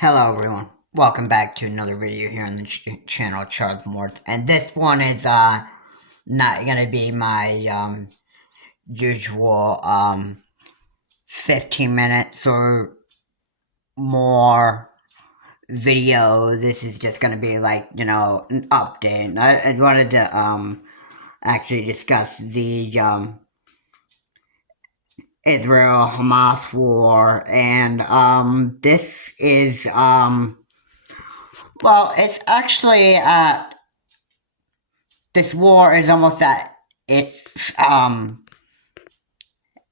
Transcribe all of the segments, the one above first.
Hello everyone, welcome back to another video here on the channel Charles Morth, and this one is not gonna be my usual 15 minutes or more video. This is just gonna be like, an update. I wanted to actually discuss the Israel Hamas war, and this is well, it's actually this war is almost at its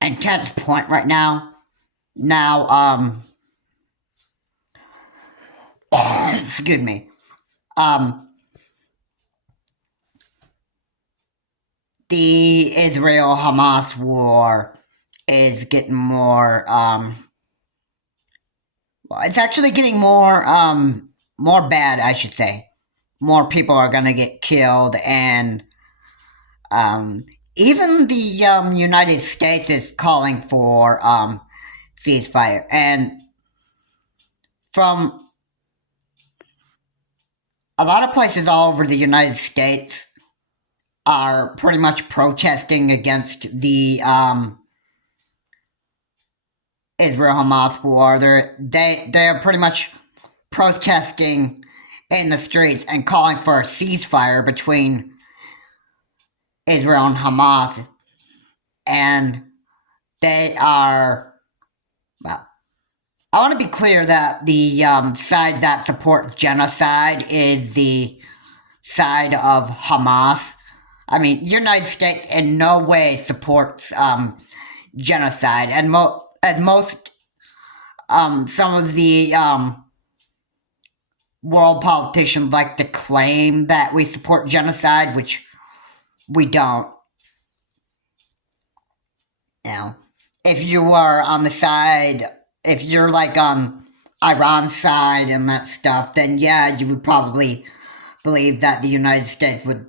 intense point right now. Now, excuse me. The Israel Hamas war is getting more well, it's actually getting more bad, I should say. More people are gonna get killed, and even the United States is calling for ceasefire. And from a lot of places all over the United States are pretty much protesting against the Israel-Hamas war. They're pretty much protesting in the streets and calling for a ceasefire between Israel and Hamas. And they are, well, I want to be clear that the side that supports genocide is the side of Hamas. I mean, the United States in no way supports genocide, and most some of the world politicians like to claim that we support genocide, which we don't. You know, if you are on the side, if you're like on Iran's side and that stuff, then yeah, you would probably believe that the United States would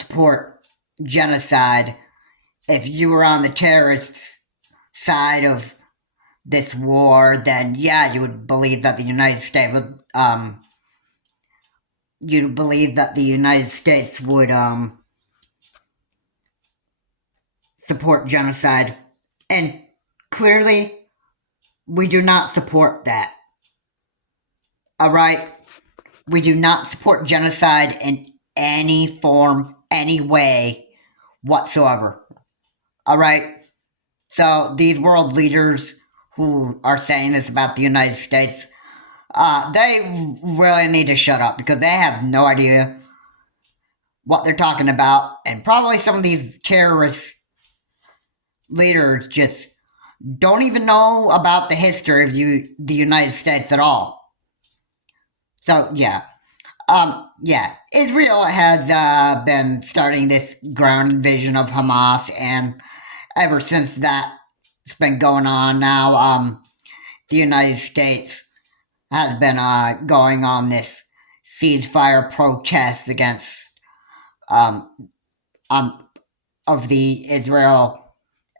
support genocide. If you were on the terrorist side of this war, then yeah, you would believe that the United States would you'd believe that the United States would support genocide. And clearly we do not support that. Alright? We do not support genocide in any form, any way whatsoever. Alright? So these world leaders who are saying this about the United States, they really need to shut up, because they have no idea what they're talking about, and probably some of these terrorist leaders just don't even know about the history of the United States at all. So yeah. Israel has been starting this ground invasion of Hamas, and ever since that's been going on now, the United States has been going on this ceasefire protest against of the Israel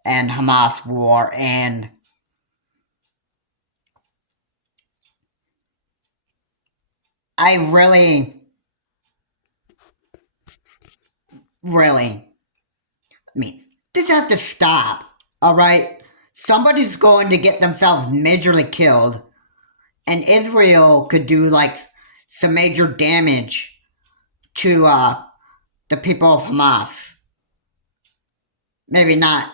and Hamas war, and I really, I mean, this has to stop, alright? Somebody's going to get themselves majorly killed, and Israel could do, like, some major damage to, the people of Hamas. Maybe not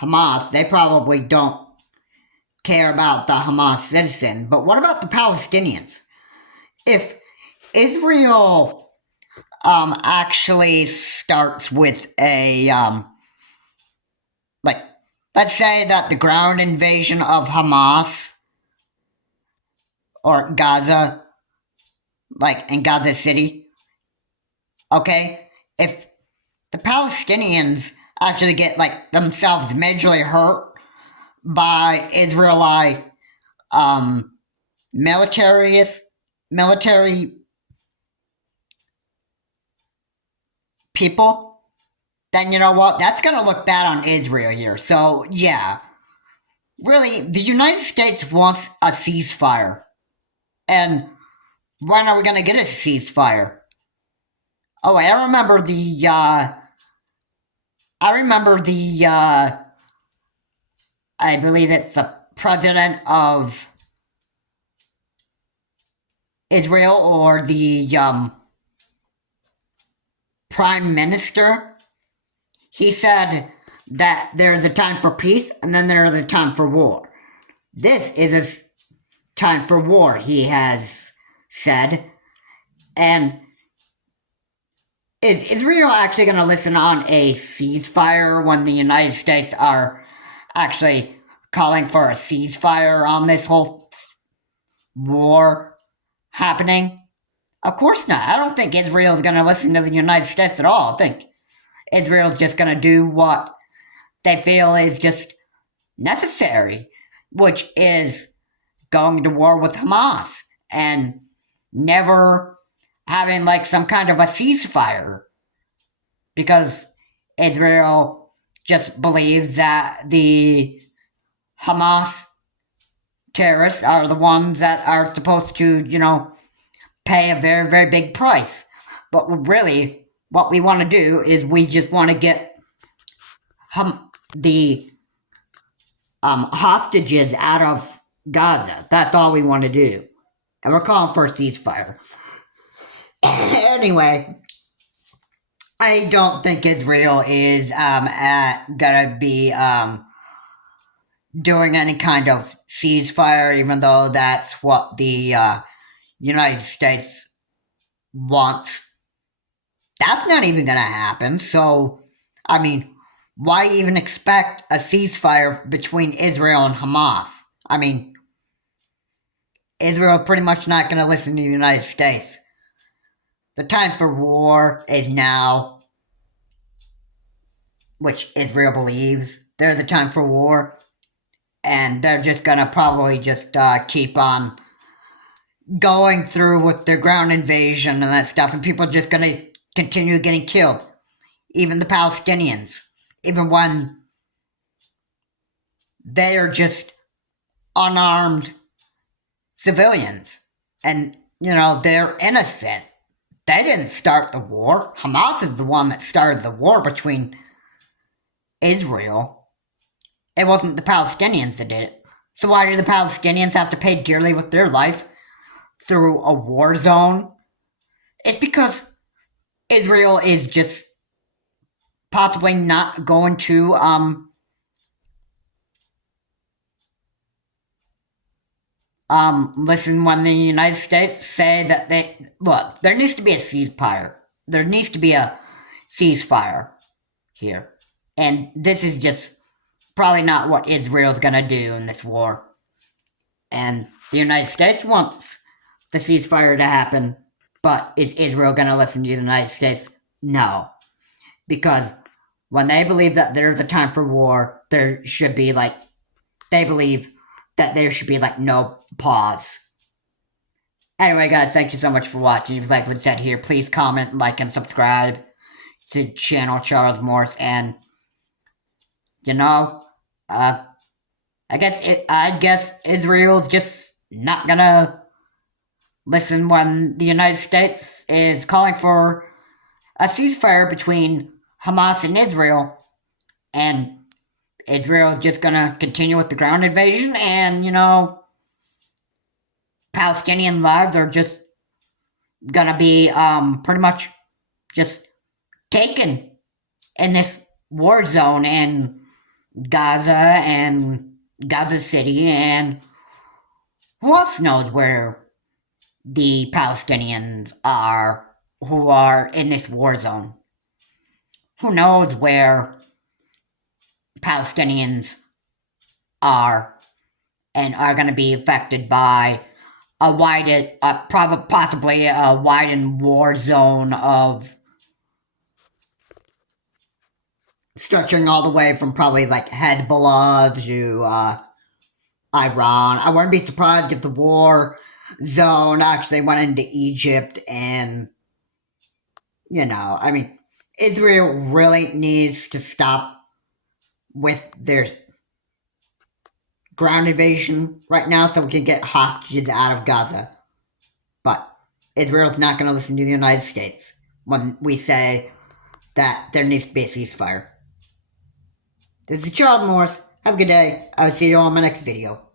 Hamas, they probably don't care about the Hamas citizen, but what about the Palestinians? If Israel actually starts with a like, let's say that the ground invasion of Hamas or Gaza, like in Gaza City, okay, if the Palestinians actually get like themselves majorly hurt by Israeli military people, then you know what? That's going to look bad on Israel here. So, yeah. Really, the United States wants a ceasefire. And when are we going to get a ceasefire? Oh, I remember I believe it's the president of Israel or the prime minister. He said that there's a time for peace and then there's a time for war. This is a time for war, he has said. And is Israel actually going to listen on a ceasefire when the United States are actually calling for a ceasefire on this whole war happening? Of course not. I don't think Israel is going to listen to the United States at all. I think Israel's just going to do what they feel is just necessary, which is going to war with Hamas and never having like some kind of a ceasefire because Israel just believes that the Hamas terrorists are the ones that are supposed to, pay a very, very big price. But really, what we want to do is we just want to get the hostages out of Gaza. That's all we want to do. And we're calling for a ceasefire. Anyway, I don't think Israel is gonna be doing any kind of ceasefire, even though that's what the United States wants. That's not even gonna happen. So, I mean, why even expect a ceasefire between Israel and Hamas? I mean, Israel pretty much not gonna listen to the United States. The time for war is now, which Israel believes. They're the time for war, and they're just gonna probably just keep on going through with their ground invasion and that stuff, and people are just gonna continue getting killed. Even the Palestinians, even when they are just unarmed civilians, and they're innocent. They didn't start the war. Hamas is the one that started the war between Israel. It wasn't the Palestinians that did it. So why do the Palestinians have to pay dearly with their life through a war zone? It's because Israel is just possibly not going to listen when the United States say that there needs to be a ceasefire. There needs to be a ceasefire here. And this is just probably not what Israel's gonna do in this war. And the United States wants the ceasefire to happen, but is Israel gonna listen to the United States? No. Because when they believe that there's a time for war, there should be they believe that there should be no pause. Anyway, guys, thank you so much for watching. If you like what's said here, please comment, like, and subscribe to the channel Charles Morse. And uh, I guess Israel's just not gonna listen when the United States is calling for a ceasefire between Hamas and Israel, and Israel is just gonna continue with the ground invasion, and Palestinian lives are just gonna be pretty much just taken in this war zone in Gaza and Gaza City, and who else knows where the Palestinians are who are in this war zone? Who knows where Palestinians are and are going to be affected by possibly a widened war zone of stretching all the way from probably Hezbollah to Iran. I wouldn't be surprised if the war zone actually went into Egypt, and Israel really needs to stop with their ground invasion right now so we can get hostages out of Gaza. But Israel's not going to listen to the United States when we say that there needs to be a ceasefire. This is Charles Morris. Have a good day. I'll see you all in my next video.